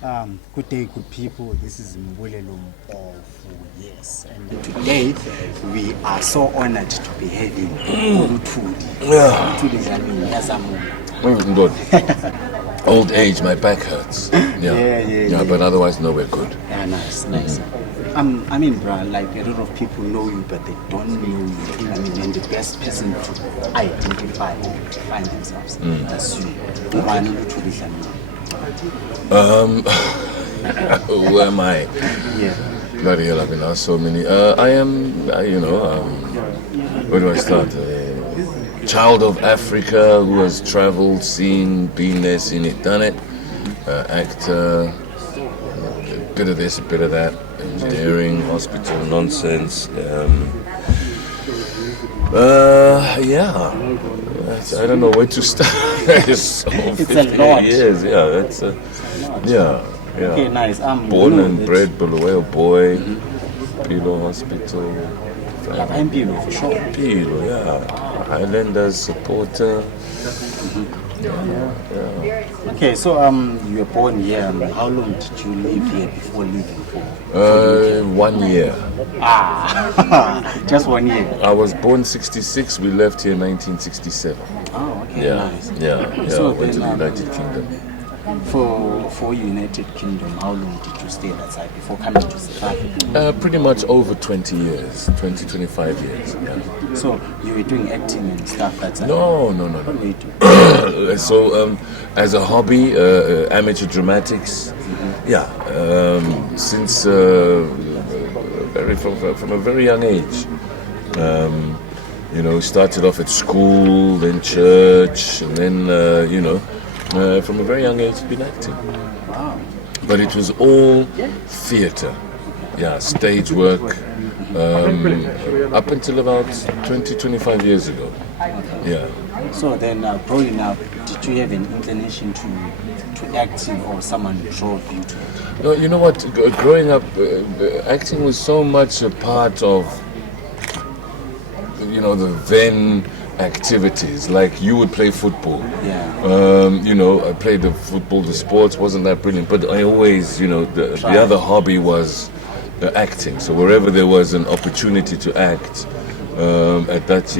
Good day, good people. This is Mbulelo of Yes, and today we are so honored to be having Luthuli Dlamini as a Good. Old age, my back hurts. Yeah, but otherwise, no, we're good. Yeah, nice. I mean, bro, like a lot of people know you, but they don't know you. I mean, and the best person to identify or define themselves as you. Luthuli Dlamini. Who am I? Yeah. Bloody hell, I've been asked so many. I am, where do I start? Child of Africa who has traveled, seen, been there, seen it, done it. Actor, a bit of this, a bit of that. Engineering, hospital nonsense. I don't know where to start. It's a lot. Years, yeah. Okay, nice. Born and bred Bulawayo boy, Pilo Hospital. I'm Pilo for sure. Pilo, yeah. Highlanders supporter. Okay, so you were born here. How long did you live here before leaving for? 1 year. Just 1 year. I was born 66. We left here 1967. Oh, okay, nice. Yeah. So went to the United Kingdom. For United Kingdom, how long did you stay that side before coming to South Africa? Pretty much over 20 years, 25 years. Yeah. So you were doing acting and stuff that side? No. What were you doing? So as a hobby, amateur dramatics. Yeah. Since from a very young age. Started off at school, then church, and then from a very young age, been acting. Wow. But it was all theatre, stage work, up until about 20-25 years ago. Yeah. So then, growing up, did you have an inclination to acting, or someone drove you to it? No, you know what? Growing up, acting was so much a part of, the then activities. Like you would play football. Yeah. I played the football, the sports wasn't that brilliant, but I always, the other hobby was acting. So wherever there was an opportunity to act, at that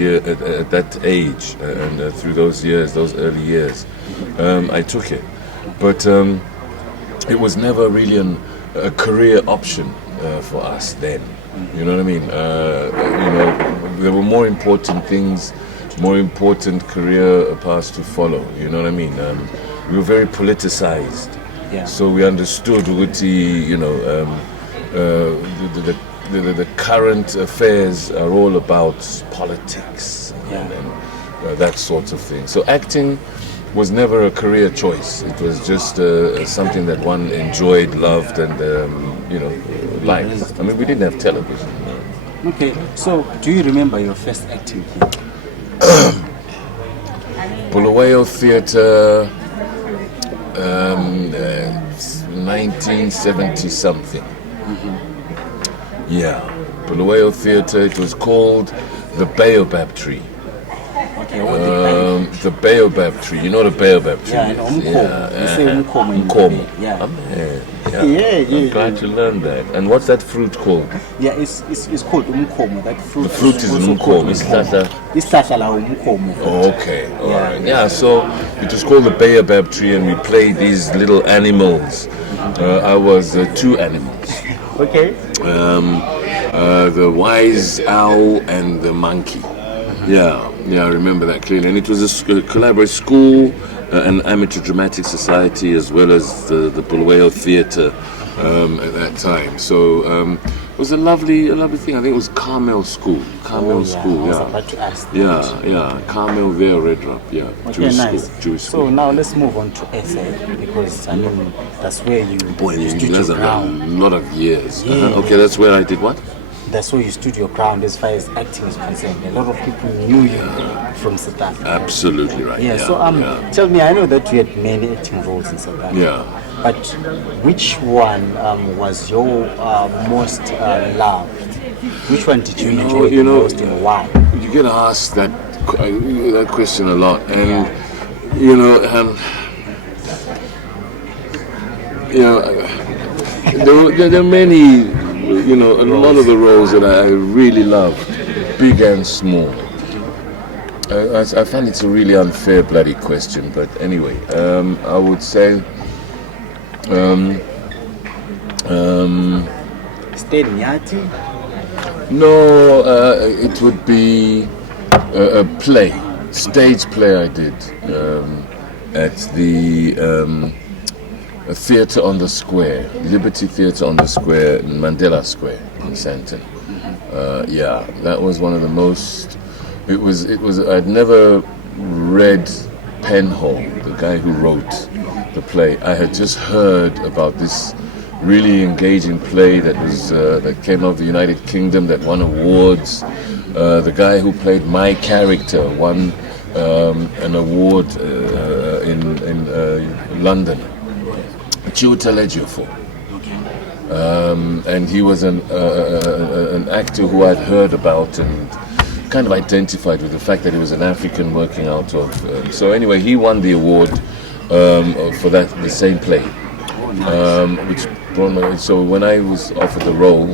age, and through those early years, I took it. But it was never really a career option for us then. You know what I mean? There were more important things, more important career paths to follow. You know what I mean? We were very politicized. Yeah. So we understood the current affairs are all about politics and that sort of thing. So acting was never a career choice. It was just something that one enjoyed, loved, and liked. I mean, we didn't have television. Okay, so do you remember your first acting gig? Bulawayo Theatre, 1970 something. Yeah, Bulawayo Theatre. It was called the Baobab Tree. Okay, the Baobab Tree. You know the Baobab Tree? Yeah, you say Umkomo. Yeah. I'm glad to learn that. And what's that fruit called? Yeah, it's called umkomo. That fruit. The fruit is umkomo. It's umkomo. Oh, okay. All right. Yeah, so it was called the Baobab Tree, and we played these little animals. I was two animals. Okay. The wise owl and the monkey. Yeah, I remember that clearly. And it was a collaborative school, an amateur dramatic society, as well as the Bulawayo Theatre at that time. So it was a lovely thing. I think it was Carmel School. Carmel School, I was about to ask Yeah. Carmel there, Red Rock, yeah. Okay, Jewish nice. school. Jewish school. So now let's move on to SA, because I mean that's where you stood That's your ground. a lot of years. Yeah. Okay, that's where I did what? That's where you stood your ground as far as acting is concerned. A lot of people knew you from South Africa. Absolutely right. Yeah, so tell me, I know that you had many acting roles in South Africa. Yeah. But which one was your most loved? Which one did you enjoy the most, and why? You get asked that question a lot, and there are many, a lot of the roles that I really loved, big and small. I find it's a really unfair bloody question, but anyway, I would say no, it would be a play, stage play I did at the theatre on the square, Liberty Theatre on the square, in Mandela Square in Sandton. That was one of the most. It was. I'd never read Penhall, the guy who wrote the play. I had just heard about this really engaging play that was that came out of the United Kingdom, that won awards. The guy who played my character won an award in London, Chiwetel Ejiofor. And he was an actor who I'd heard about and kind of identified with the fact that he was an African working out of. So anyway, he won the award for the same play, which brought me. So when I was offered the role,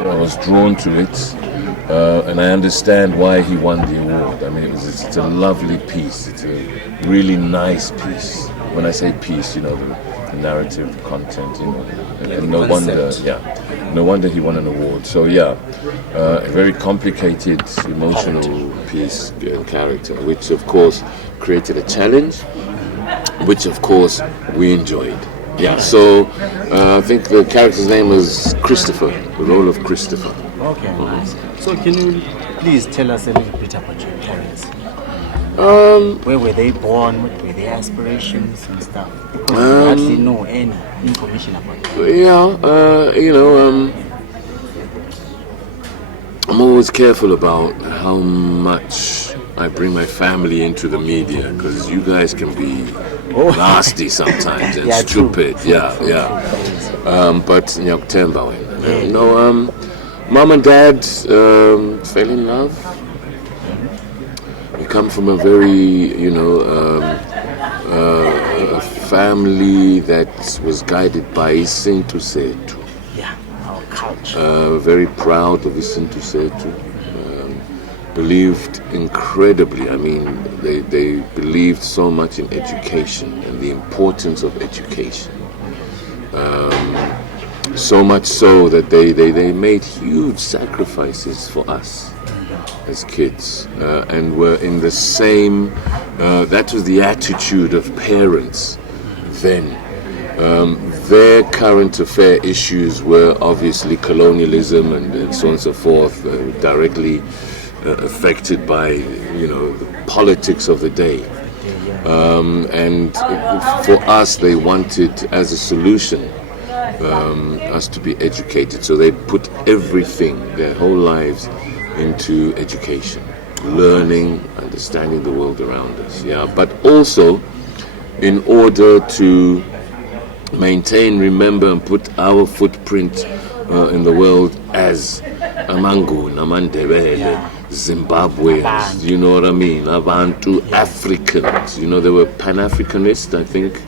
I was drawn to it, and I understand why he won the award. I mean, it's a lovely piece. It's a really nice piece. When I say piece, the narrative content, and no wonder he won an award. So a very complicated, emotional piece and character, which of course created a challenge, which of course we enjoyed. So I think the character's name was Christopher, the role of Christopher. Okay, nice. So can you please tell us a little bit about your parents? Where were they born? What were their aspirations and stuff? Because we hardly know any information about them. I'm always careful about how much I bring my family into the media, because you guys can be nasty sometimes and stupid. But Mom and Dad fell in love. We come from a very, a family that was guided by Isintu Setu. Our culture. Very proud of Isintu Setu. Believed incredibly. I mean, they believed so much in education and the importance of education. So much so that they made huge sacrifices for us as kids, and were in the same. That was the attitude of parents then. Their current affair issues were obviously colonialism and so on and so forth, directly affected by the politics of the day. And for us, they wanted as a solution us to be educated. So they put everything, their whole lives, into education, learning, understanding the world around us. But also in order to maintain, remember, and put our footprint in the world as Amangu, Namandebele, Zimbabweans, you know what I mean? Abantu, Africans, they were Pan-Africanist, I think.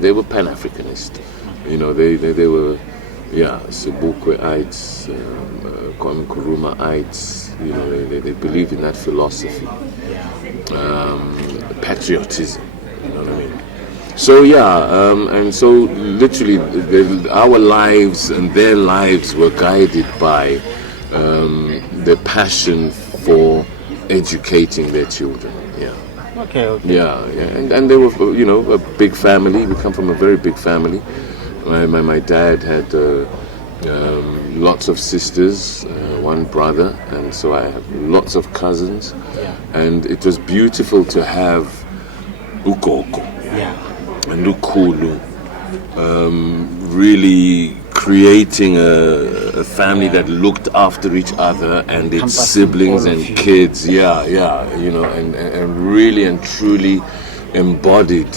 They were Pan-Africanist. They were, Sebukwe'ites, Nkuruma'ites, they believed in that philosophy. Patriotism, you know what I mean? So and so literally our lives and their lives were guided by their passion for educating their children. Okay. And they were, a big family. We come from a very big family. My dad had lots of sisters, one brother, and so I have lots of cousins. And it was beautiful to have Ukoko and Ukulu really creating a family that looked after each other and its siblings and kids, and really and truly embodied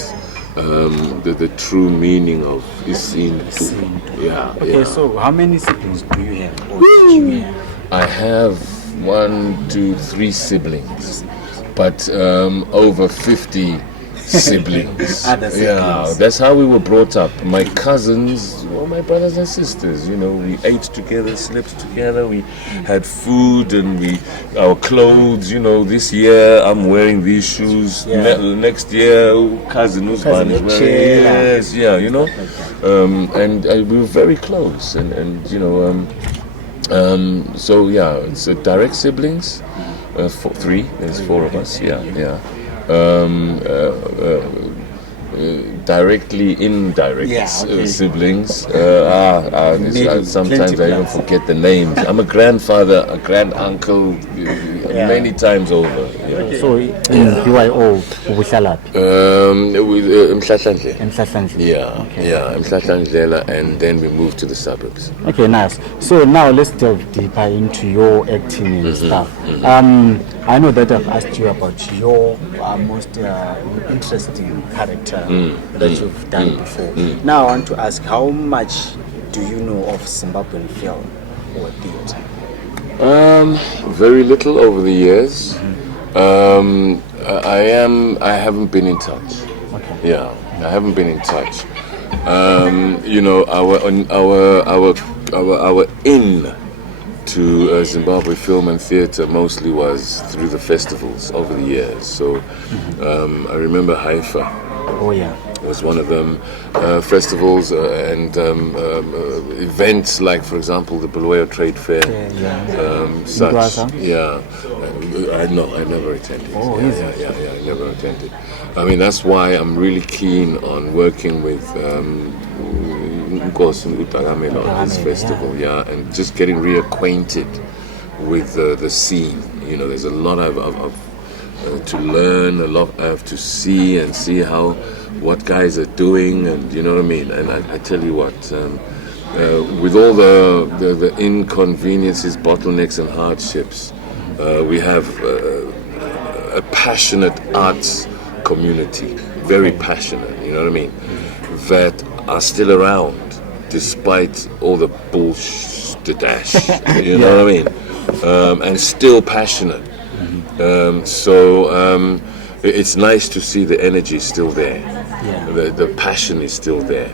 the true meaning of Isintu. Okay, so how many siblings do you have? Or did you have? I have 1, 2, 3 siblings, but over 50 siblings. Other siblings. Yeah, that's how we were brought up. My cousins were my brothers and sisters. You know, we ate together, slept together. We had food and our clothes. You know, this year I'm wearing these shoes. Next year, cousin Usman is wearing. Yes, yeah, you know, and we were very close, and you know, so yeah, it's direct siblings. Three. There's four of us. Yeah. Directly indirect siblings. Sometimes I even forget the names. I'm a grandfather, a grand uncle, many times over. So you are old, Ubushalap? Mhlahlandlela. Yeah, Mhlahlandlela, and then we moved to the suburbs. Okay, nice. So now let's delve deeper into your acting and stuff. I know that I've asked you about your most interesting character that you've done before. Now I want to ask, how much do you know of Zimbabwean film or theatre? Very little over the years. I haven't been in touch. Okay. Yeah, I haven't been in touch. You know, our in to Zimbabwe film and theatre mostly was through the festivals over the years. So I remember Haifa. Oh yeah. Was one of them. Festivals and events like, for example, the Bulawayo Trade Fair. Such. Yeah. I never attended. Oh, I never attended. I mean, that's why I'm really keen on working with Nkosi Utagamela on this festival, and just getting reacquainted with the scene. You know, there's a lot of to learn, a lot I have to see what guys are doing, and you know what I mean. And I tell you what, with all the inconveniences, bottlenecks, and hardships, we have a passionate arts community, very passionate. You know what I mean, that are still around despite all the bullshit, you know what I mean, and still passionate. So it's nice to see the energy still there. The passion is still there,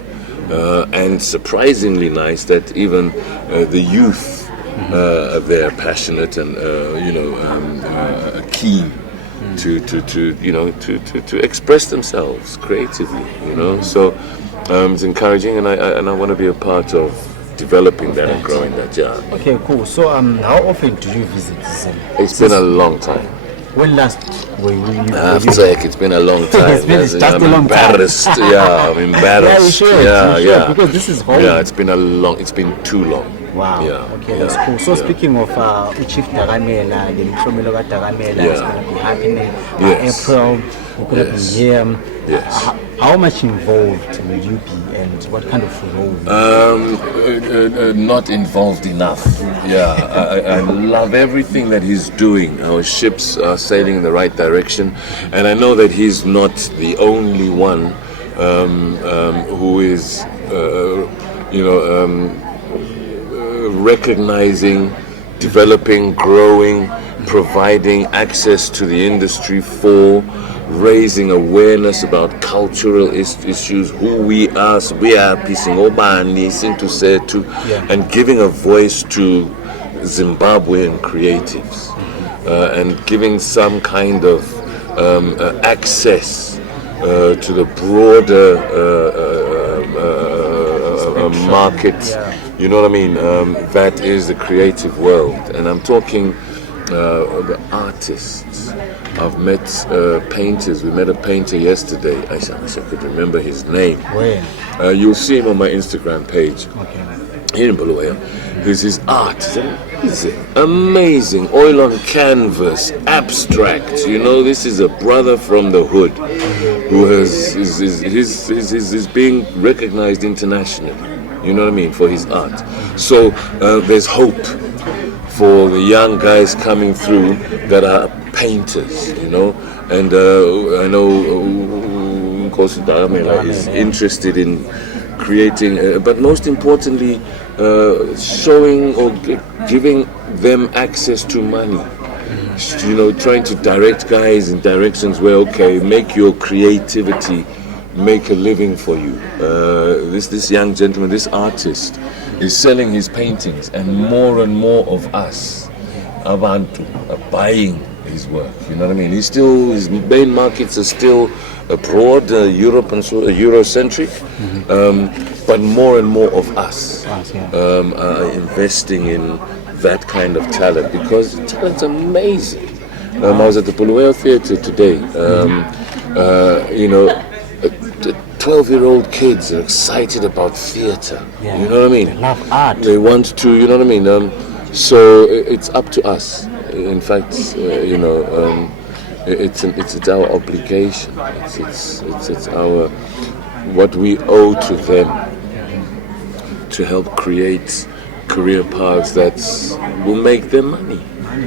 and surprisingly nice that even the youth they're passionate and keen to express themselves creatively. You know, so it's encouraging, and I want to be a part of developing that and growing that. Okay, cool. So how often do you visit Zim? It's been a long time. When last were you? It's been a long time. It's been just I'm a long embarrassed. time. I'm embarrassed. Yeah, we should, because this is home. Yeah, it's been too long. Wow. Okay, that's cool. So speaking of Chief Dagamela, the Mhlomelo Dagamela is going to be happening April. We're going to be here. Yes. How much involved will you be, and what kind of role? Not involved enough. I love everything that he's doing. Our ships are sailing in the right direction, and I know that he's not the only one who is, recognizing, developing, growing, providing access to the industry for raising awareness about cultural issues, who we are, and giving a voice to Zimbabwean creatives, and giving some kind of access to the broader market. You know what I mean? That is the creative world, and I'm talking the artists. I've met painters. We met a painter yesterday. I wish I could remember his name. Where? You'll see him on my Instagram page. Okay. Here in Bulawayo. His art is amazing. Oil on canvas, abstract. You know, this is a brother from the hood who is being recognized internationally. You know what I mean, for his art. So there's hope for the young guys coming through that are painters, you know, and I know Nkosi Dagamela is interested in creating, but most importantly, showing or giving them access to money. trying to direct guys in directions where, okay, make your creativity make a living for you. This young gentleman, this artist, is selling his paintings, and more of us, abantu, are buying his work. You know what I mean? His main markets are still abroad, Europe and so Eurocentric, but more and more of us are investing in that kind of talent, because the talent's amazing. I was at the Bulawayo Theatre today. 12-year-old kids are excited about theatre. Yeah. You know what I mean? They love art. They want to, you know what I mean? So it's up to us. In fact, it's our obligation. It's our what we owe to them to help create career paths that will make them money.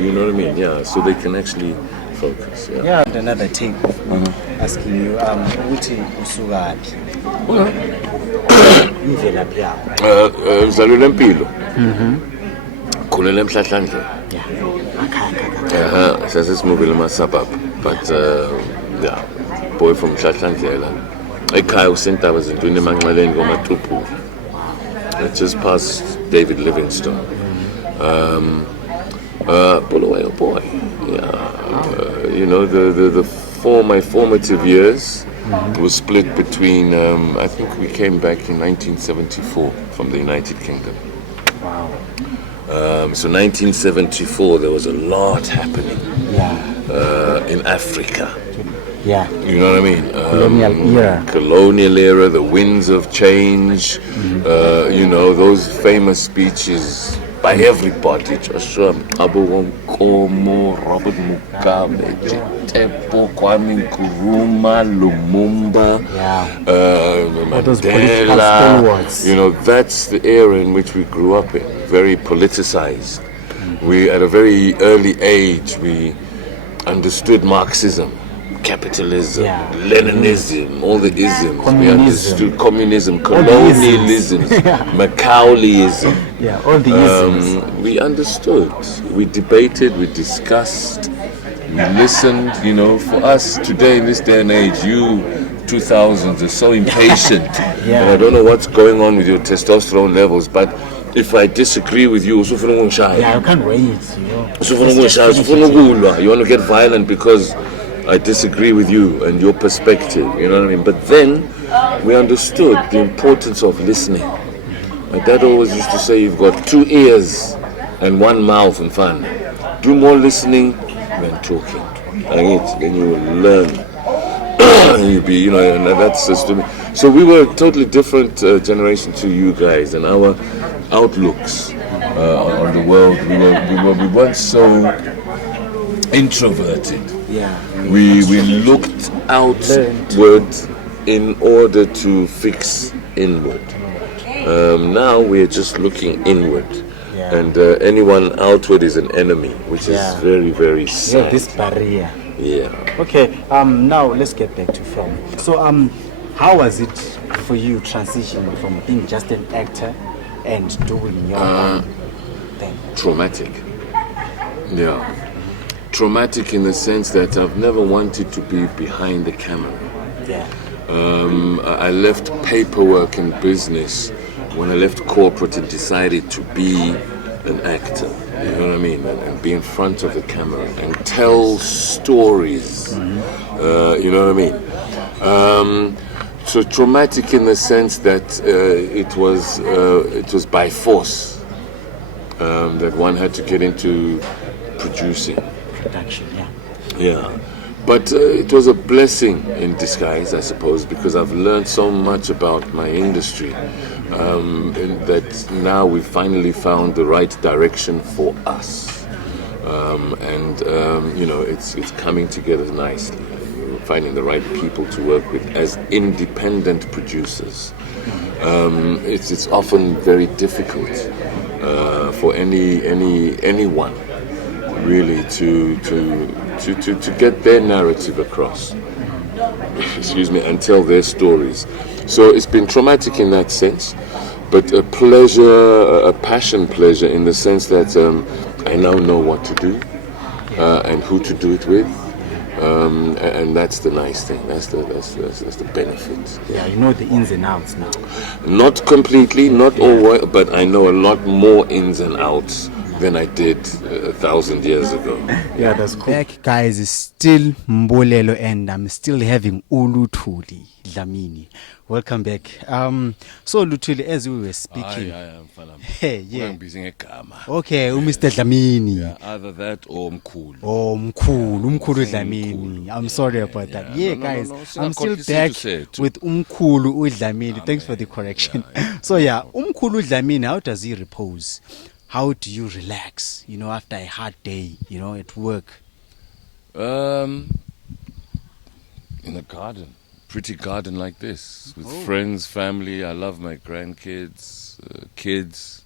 You know what I mean? Yeah. So they can actually focus. Yeah. Yeah, another take asking you, uthi usukaphi? Imvelaphi yakho? Ngizalelwe eMpilo. Khulele eMhlahlandlela. Yeah. Sasisimuvile ema-suburb, but yeah, boy from Mhlahlandlela. Ekhaya uSentaba zintweni emanxeleni koMatupu. Just past David Livingstone. Bulawayo boy. Yeah. My formative years was split between, I think we came back in 1974 from the United Kingdom. Wow. So 1974, there was a lot happening in Africa. Yeah. You know what I mean? Colonial era. The winds of change. Those famous speeches by everybody. Joshua Mqabo Nkomo, Robert Mugabe, Tepo, Kwame Nkrumah, Lumumba, Mandela. That's the era in which we grew up in. Very politicized. We, at a very early age, we understood Marxism, capitalism, Leninism, all the isms. We understood communism, colonialism, Macaulayism. Yeah, all the isms. We understood. We debated, we discussed, we listened. For us today, in this day and age, 2000s are so impatient. And I don't know what's going on with your testosterone levels, but if I disagree with you, you can't wait. You want to get violent because I disagree with you and your perspective, you know what I mean? But then we understood the importance of listening. My dad always used to say, you've got 2 ears and 1 mouth and fun. Do more listening than talking. Then you will learn. And you'll be, and that's just to me. So we were a totally different generation to you guys, and our outlooks on the world, we weren't so introverted. Yeah. We looked outward in order to fix inward. Now we're just looking inward, and anyone outward is an enemy, which is very, very sad. Yeah, this barrier. Yeah. Okay. Now let's get back to film. So how was it for you transitioning from being just an actor and doing your own thing? Traumatic. Yeah. Traumatic in the sense that I've never wanted to be behind the camera. Yeah. I left paperwork and business when I left corporate and decided to be an actor. You know what I mean? And be in front of the camera and tell stories. You know what I mean? So traumatic in the sense that it was by force that one had to get into producing. Production, yeah. But it was a blessing in disguise, I suppose, because I've learned so much about my industry, and that now we finally found the right direction for us, it's coming together nicely. We're finding the right people to work with as independent producers. It's often very difficult for anyone really to get their narrative across, and tell their stories. So it's been traumatic in that sense, but a passion pleasure in the sense that I now know what to do. and who to do it with. And that's the nice thing. That's the benefit. Yeah, you know the ins and outs now. Not completely, not all, but I know a lot more ins and outs than I did 1,000 years ago. Yeah, that's cool. Back, guys, is still Mbolelo, and I'm still having Luthuli Dlamini. Welcome back. So Luthuli, as we were speaking. Hey, yeah. Okay, Mr. Dlamini. Yeah, either that or Mkhulu. Oh, Mkhulu Dlamini. I'm sorry about that. Yeah, guys, I'm still back with Mkhulu Dlamini. Thanks for the correction. So yeah, Mkhulu Dlamini, how does he repose? How do you relax, after a hard day, at work? In a garden. Pretty garden like this with friends, family. I love my grandkids, kids,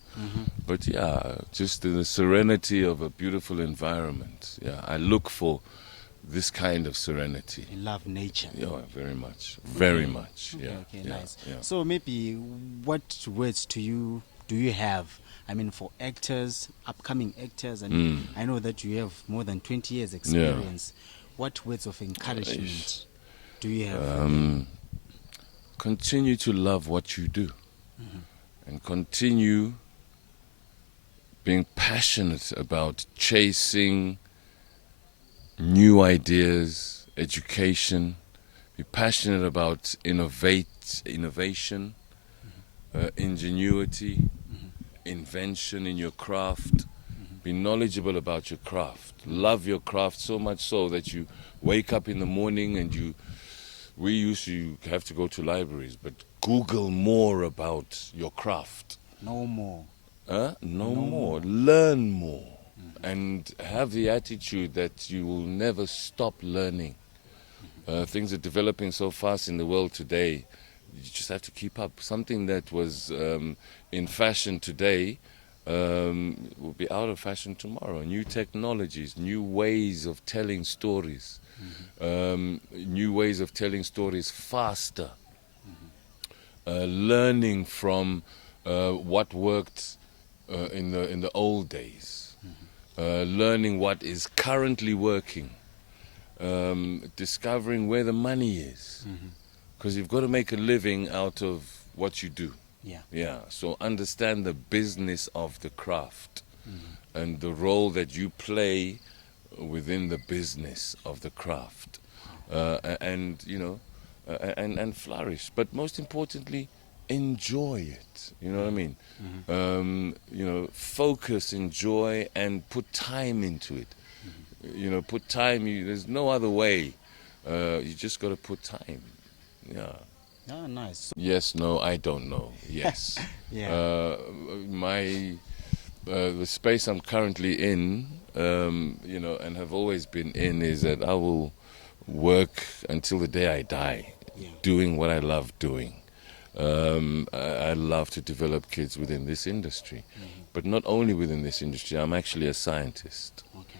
but yeah, just in the serenity of a beautiful environment. Yeah, I look for this kind of serenity. You love nature. Yeah, very much, very much. Okay, Yeah, okay, yeah, nice. yeah. So maybe what words do you have? I mean, for actors, upcoming actors, and I know that you have more than 20 years experience. What words of encouragement do you have? Continue to love what you do, and continue being passionate about chasing new ideas, education. Be passionate about innovation, ingenuity, invention in your craft. Be knowledgeable about your craft. Love your craft so much so that you wake up in the morning and we used to have to go to libraries, but Google more about your craft. No more. No more. Learn more. And have the attitude that you will never stop learning. Things are developing so fast in the world today. You just have to keep up. Something that was in fashion today will be out of fashion tomorrow. New technologies, new ways of telling stories, new ways of telling stories faster. Learning from what worked in the old days. Learning what is currently working. Discovering where the money is. Because you've got to make a living out of what you do. Yeah. So understand the business of the craft and the role that you play within the business of the craft, and flourish. But most importantly, enjoy it. You know what I mean? Focus, enjoy, and put time into it. Put time. There's no other way. You just got to put time. Yeah. Oh, nice. Yes, no, I don't know. Yes. Yeah. The space I'm currently in, and have always been in, is that I will work until the day I die, doing what I love doing. I love to develop kids within this industry, but not only within this industry. I'm actually a scientist. Okay.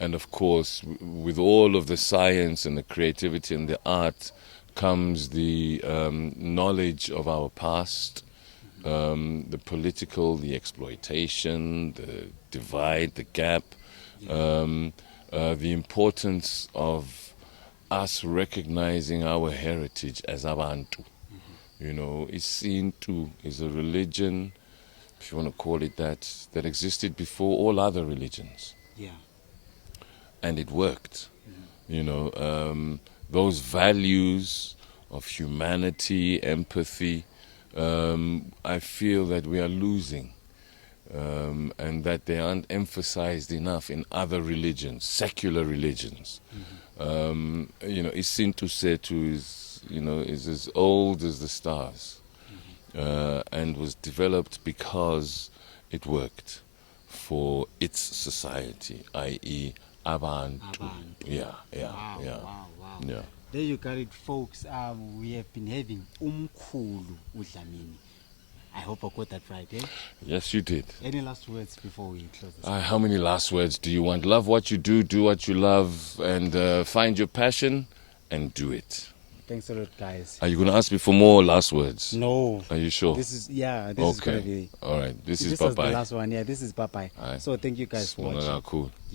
And of course, with all of the science and the creativity and the art comes the knowledge of our past, the political, the exploitation, the divide, the gap, the importance of us recognizing our heritage as Abantu. Isintu is a religion, if you want to call it that existed before all other religions. Yeah. And it worked. Those values of humanity, empathy, I feel that we are losing, and that they aren't emphasized enough in other religions, secular religions. Isintu Setu is as old as the stars, and was developed because it worked for its society, i.e. Abantu. Yeah. Wow. Yeah. There you got it, folks. We have been having Mkhulu Dlamini. I hope I got that right, eh? Yes, you did. Any last words before we close this? How many last words do you want? Love what you do what you love, and find your passion and do it. Thanks a lot, guys. Are you going to ask me for more last words? No. Are you sure? This is going to be... All right. This is the bye-bye. last one. Yeah, this is bye-bye. So thank you guys for watching. Cool.